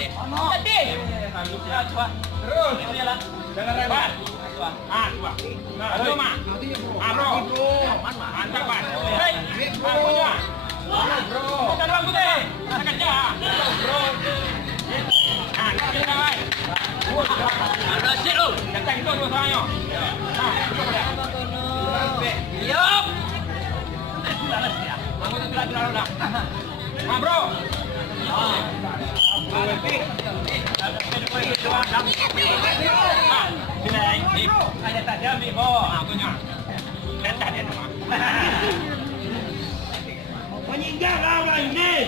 deh. Tadi. Coba. Terus. Jangan rebat. Coba. Nah, bro, Mak. Bro. Mantap, Pak. Hei. Punya. Bro. Kita doang putih. Kita kerja. Bro. Nah, kita kawan. Ada shit lu. Jangan itu dua orangnya. Nah, coba dia. Yup. Aku tu bilang dah. Bro. Ada tak dia ambil bawa. Punya. Kata dia nama. Menyinggah kau lah ini.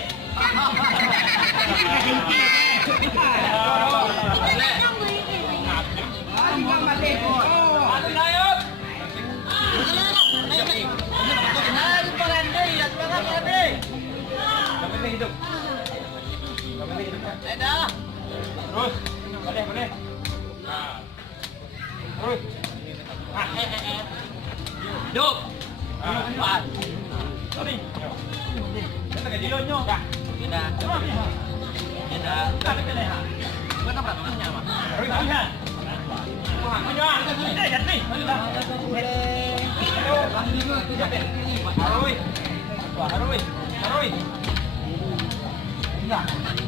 Hidup. Dah. Terus. Boleh. Terus. Hidup. Cepat. Sorry. Kita ke dilonyo dah. Tidak. Tidak. Kita ke leha. Mana peraturannya, Mak? Terus lihat. Wah, menyo. Eh, jadi. Harui.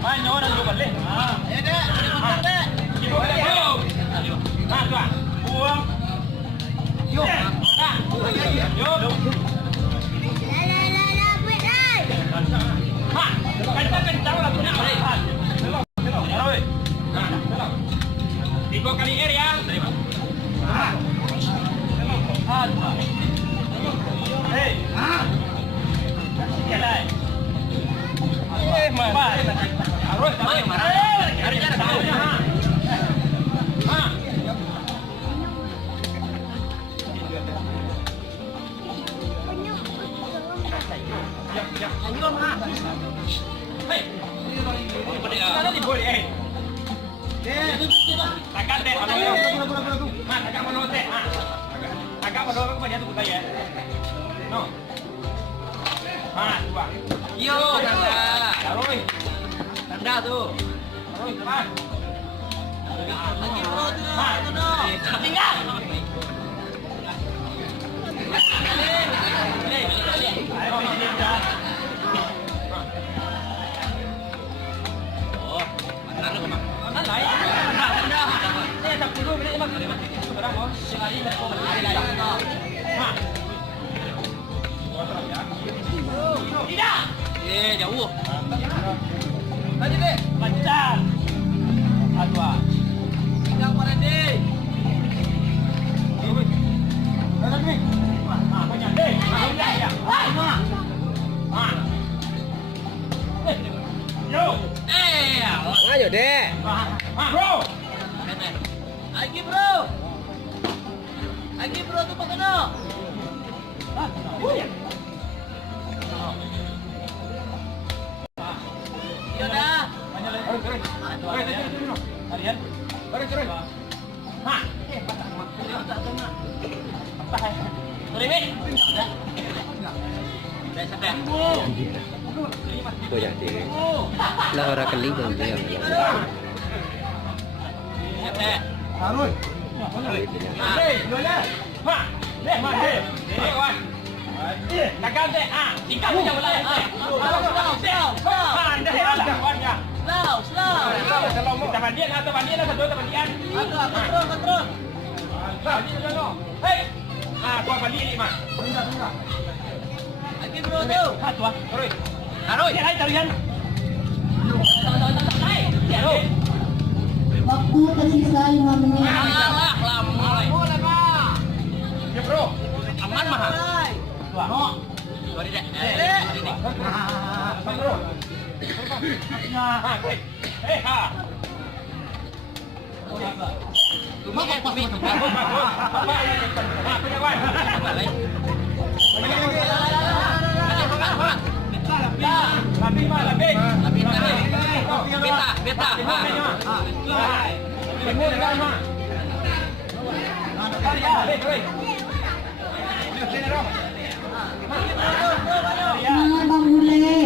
Manyo dah dulu balik. Ya, Dek. Dek. Ibu balik. Nah, tuan. Buang. Yuk. Yuk. Ha, kencang lah punya. Harui. Nah, 3 kali air ya. Terima. Hei. Jalan. Harus. Hari jalan tahu. Hei. Mana ni boleh? Takkan deh. Takkan mana deh? Takkan mana aku banyak tu saya. No. Dua. Yo, tanda. Harui. Tanda tuh. Harui, teman. Lagi bro tuh. Tinggal. Ayo, ini dah. Oh, mana lu, Mak? Mana lain? Dah. Ini tak perlu beli mak. Sekarang oh, sekali nak kau beli lain. Ha. Tidak. Jauh. Tadi deh. Lancar. Adua. Tinggal Parende. Ada ni. Banyak deh. Ya. Yo. Ayo, Dek. Bro. Lagi bro tuh Pak Tono. Iya dah. Kalian. Turun. Ha. Boleh ni. Dah sampai. Tôi giải thì là ra cái lý đường này Dek. Harus. Ha. Deh, ma deh. Deh, kawan. Takkan deh. Tinggal punya bola. Dah kawan ya. Slow. Kalau mau tabandian atau bandian atau dua tabandian. Kontrol. Bandian dulu. Hei. Kau balik ni, Mak. Lagi bro tuh. Tua. Harus. Harus. Ini hai talian. Waktu tersisa 5 menit. Alah, lama. Ya, Bro. Aman mah. Tua. No. Sorry, Dek. Bro. Baik. Bagus. Punya kawan. Lebih. Beta. Semangat Bang Bule.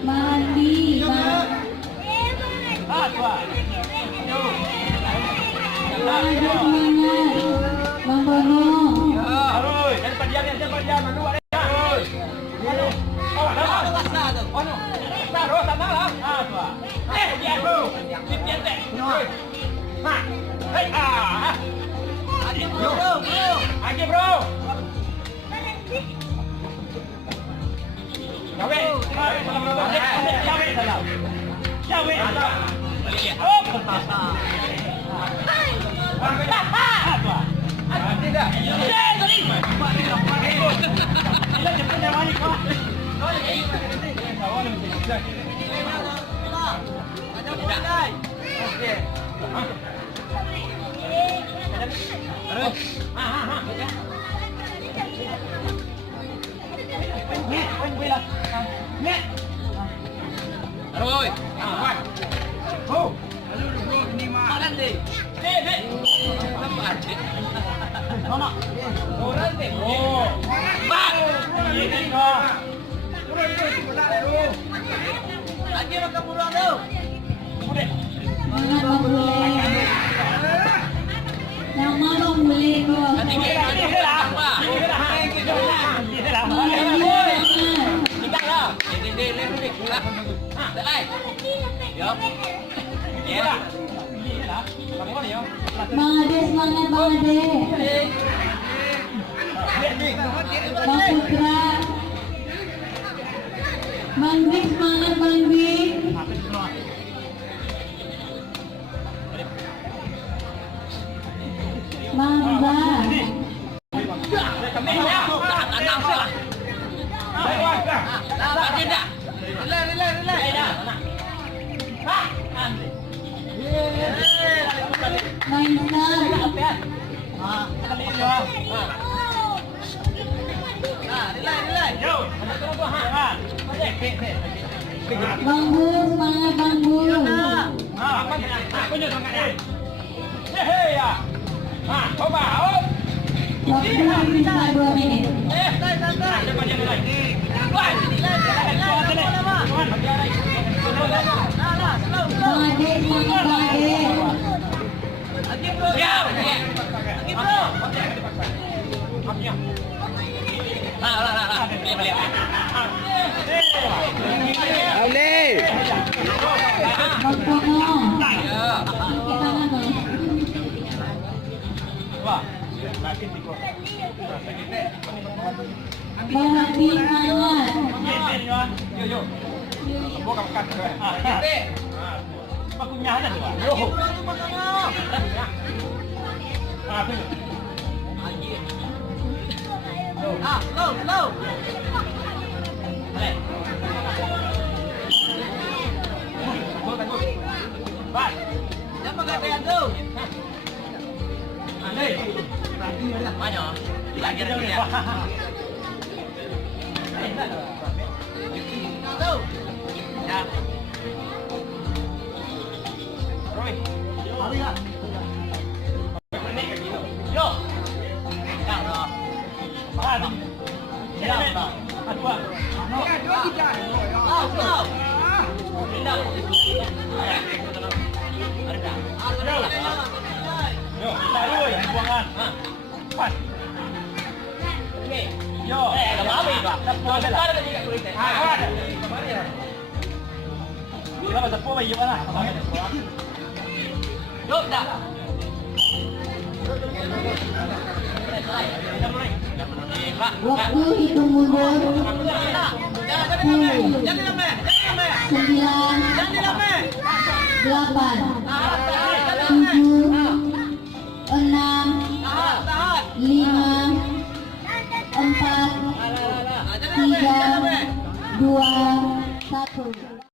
Mandi. tu. Oh no. Taruh sana lah. Tu ah. Biar bro. Biar dek. Ha. Hei ah. Bro, bro. Lagi bro. Cawe. Cawe salam. Cawe salam. Balik dia. Oh. Tidak. Ya, tadi. Tidak cepat jangan ni kau. Ada bola. Okey. Terus. Aroi. Oh. Makan deh. Lambat. Mana? Orang deh. Oh. Bang. Ini kau. Lagi makan buruan tu. Boleh. Mga bang boleh. Yang mana boleh ko? Nanti kita apa? Tidak lah. Ini lebih kurang. Dah. Yo. Ya. Mga ade, semangat Bang Ade. Bang Putra. Bang Vic, semangat Bang Vic. Bang Hamzah. Tanam sila. Lagi dah. Relax. Bang Islam. Relax. Yo, ha. Bang Bul, semangat Bang Bul. Apa ni sangat? Hei ya. Ha, coba. Oh. Waktu sisa 2 minit. Cepat jangan lagi. Bang Ade, semangat Bang Ade. Ya. Lagi bro. Lah. Balik. Boleh. Bang Tono. Ya. Kita tangan Bang. Wah. Makin tiga. Bang Nabi, semangat. Yo. Buka makan. Aku nyala tu. Yo. Apa ni? Slow. Balik. Baik. Jangan katakan tu. Hei. Mana? Lagi ada dia. Tu. Ya. Roy. Yo. Dah dah. Dua. Slow. Pindah. Yo, taruh buangan. Pas. Okey. Yo. Dah habis pak. Dah setar tadi kat kulit. Ada. Kita pasal apa bagi mana? Duk dah. Waktu hitung mundur. 10, 9, 8, 7, 6, 5, 4, 3, 2, 1.